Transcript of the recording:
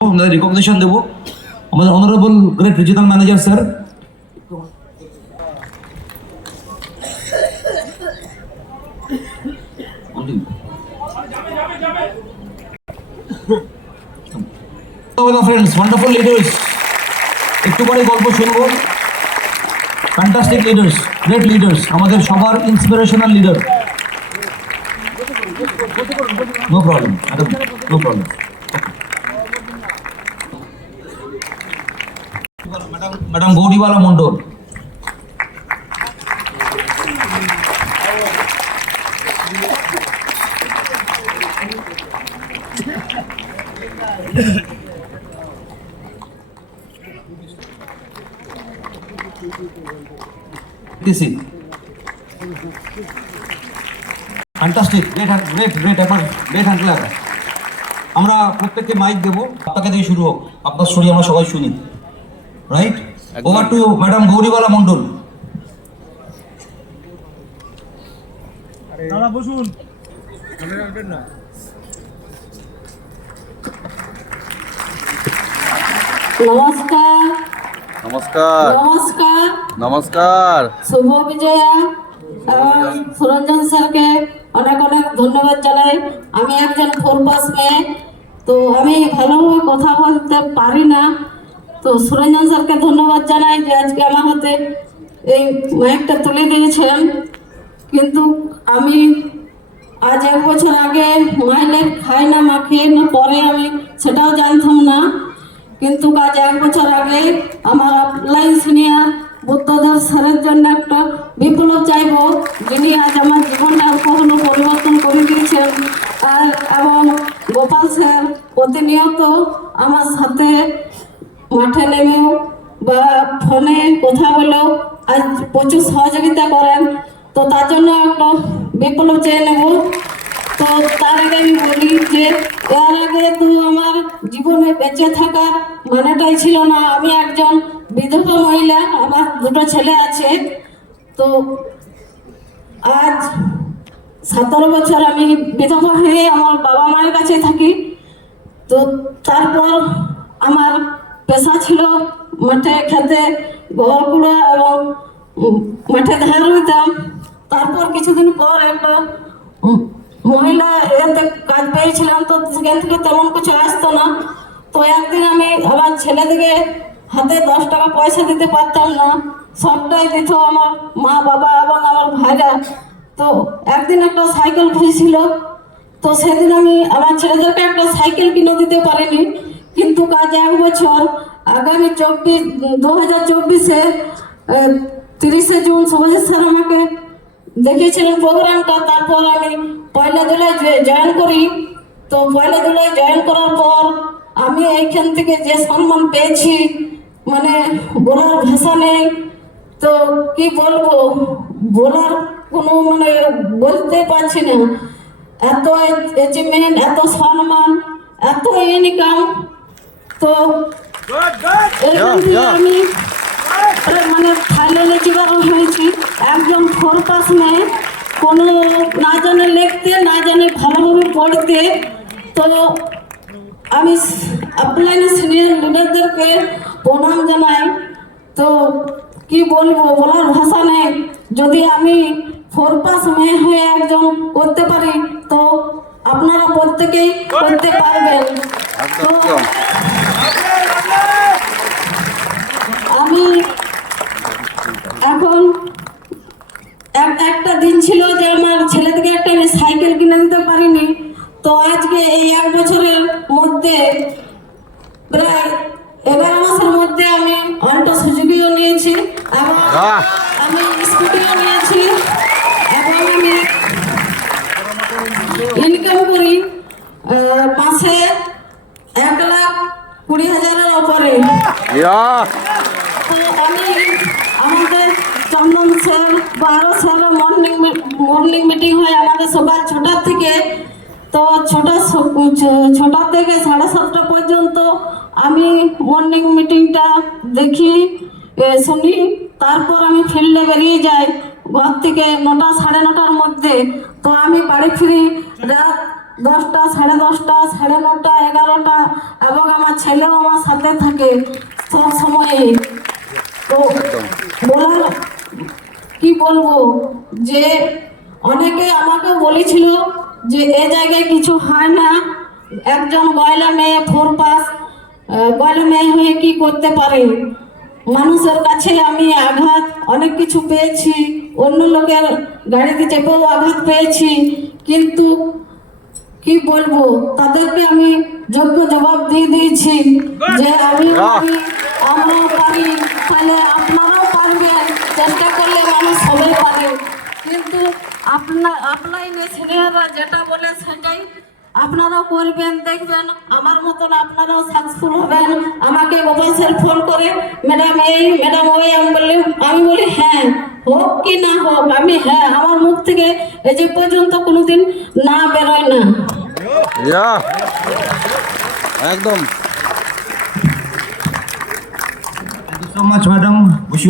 Recognition দেবো আমাদের honourable great regional manager sir. Friends, wonderful leaders, একটু পরে গল্প শুনবো। ফ্যান্টাস্টিক লিডার্স, গ্রেট লিডার্স, আমাদের সবার inspirational leader. No problem madam, no problem. Madam Gouribala Mondal. Fantastic, great handler. আমরা প্রত্যেককে মাইক দেবো, আপনাকে দিয়ে শুরু হোক, আপনার স্টোরি আমরা সবাই শুনি। Right, over to madam Gouribala Mondal. দাদা বসুন। নমস্কার নমস্কার নমস্কার নমস্কার। শুভ বিজয়া এবং সুরঞ্জন স্যারকে অনেক অনেক ধন্যবাদ জানাই। আমি একজন 4 পাস মেয়ে, তো আমি ভালোভাবে কথা বলতে পারি না, তো সুরঞ্জন স্যারকে ধন্যবাদ জানাই যে আজকে আমার হাতে এই মাইকটা তুলে দিয়েছেন। কিন্তু আমি আজ 1 বছর আগে মাইনে খাই না মাখিয়ে না পরে আমি সেটাও জানতাম না, কিন্তু আজ 1 বছর আগে আমার আপলাইন সিনিয়র বুদ্ধধর স্যারের জন্য একটা বিপ্লব চাইব, যিনি আজ আমার জীবনটা কখনো পরিবর্তন করে দিয়েছেন। আর এবং গোপাল স্যার প্রতিনিয়ত আমার সাথে মাঠে নেমেও বা ফোনে কথা বলেও আজ প্রচুর সহযোগিতা করেন, তো তার জন্য একটা বিপ্লব চেয়ে নেব। তো তার আগে আমি বলি যে এর আগে তো আমার জীবনে বেঁচে থাকার মানেটাই ছিল না। আমি একজন বিধবা মহিলা, আমার 2টো ছেলে আছে। তো আজ 17 বছর আমি বিধবা হয়ে আমার বাবা মায়ের কাছে থাকি। তো তারপর আমার পেশা ছিল মাঠে খেতে গোবর কুড়া এবং মাঠে ধান রুইতাম। তারপর কিছুদিন পর একটা মহিলা এতে কাজ পেয়েছিলাম, তো সেখান থেকে তেমন কিছু আসতো না। তো একদিন আমি আমার ছেলেদিকে হাতে 10 টাকা পয়সা দিতে পারতাম না, সবটাই দিত আমার মা বাবা এবং আমার ভাইরা। তো একদিন একটা সাইকেল খুঁজছিল, তো সেদিন আমি আমার ছেলেদেরকে একটা সাইকেল কিনে দিতে পারিনি। কিন্তু আজ 1 বছর আগামী 2024-এ 30শে জুন শুভজিৎ স্যার আমাকে দেখেছিলেন প্রোগ্রামটা। তারপর আমি 1 জুলাই জয়েন করি। তো 1 জুলাই জয়েন করার পর আমি এইখান থেকে যে সম্মান পেয়েছি মানে বলার ভাষা নেই। তো কি বলবো, বলার কোনো মানে বলতে পারছি না। এত অ্যাচিভমেন্ট, এত সম্মান, এত ইনকাম। তো এখান থেকে আমি মানে ফাইনালে জীবন হয়েছি। একজন 4 পাস মেয়ে, কোনো না জানে লিখতে, না জানে ভালোভাবে পড়তে। তো আমি আপলাইন সিনিয়র লিডারদেরকে প্রণাম জানাই। তো কি বলবো, বলার ভাষা নেই। যদি আমি 4 পাস মেয়ে হয়ে একজন করতে পারি, তো আপনারা প্রত্যেকেই করতে পারবেন। তো আমি এখন একটা দিন ছিল যে আমার ছেলেদেরকে একটা আমি সাইকেল কিনে দিতে পারিনি। তো আজকে এই 1 বছরের মধ্যে প্রায় 11 মাসের মধ্যে আমি অল্টো সুজুকিও নিয়েছি এবং আমি স্কুটিও নিয়েছি এবং আমি ইনকাম করি মাসে 1,20,000-এর উপরে। তো আমি আমাদের চন্দন স্যার বা আরও স্যার মর্নিং মিটিং হয় আমাদের সকাল 6টার থেকে। তো 6টা থেকে 7:30 পর্যন্ত আমি মর্নিং মিটিংটা দেখি শুনি। তারপর আমি ফিল্ডে বেরিয়ে যাই ঘর থেকে 9টা 9:30-র মধ্যে। তো আমি বাড়ি ফিরি রাত 10টা, 10:30, 9:30, 11টা এবং আমার ছেলেও আমার সাথে থাকে সব সময়ে। তো বলার কি বলবো, যে অনেকে আমাকে বলেছিল যে এ জায়গায় কিছু হয় না, একজন গয়লা মেয়ে 4 পাস গয়লা মেয়ে হয়ে কি করতে পারে। মানুষের কাছে আমি আঘাত অনেক কিছু পেয়েছি, অন্য লোকের গাড়িতে চেপেও আঘাত পেয়েছি, কিন্তু কি বলবো, তাদেরকে আমি যোগ্য জবাব দিয়ে দিয়েছি যে আমিও পারি, আমরাও পারি, তাহলে আপনারাও পারবেন, চেষ্টা করলে মানুষ সবাই পারে। কিন্তু আপনারা সিনিয়ররা যেটা বলে সেটাই আপনারাও করবেন, দেখবেন আমার মতন আপনারাও সাকসেসফুল হবেন। আমাকে গোপালসের ফোন করে ম্যাডাম এই ম্যাডাম ওই, আমি বলি হ্যাঁ, হোক কি না হোক, আমি হ্যাঁ, আমার মুখ থেকে এই যে পর্যন্ত কোনোদিন না বেরোয় না। একদম। Thank you so much, madam. Wish you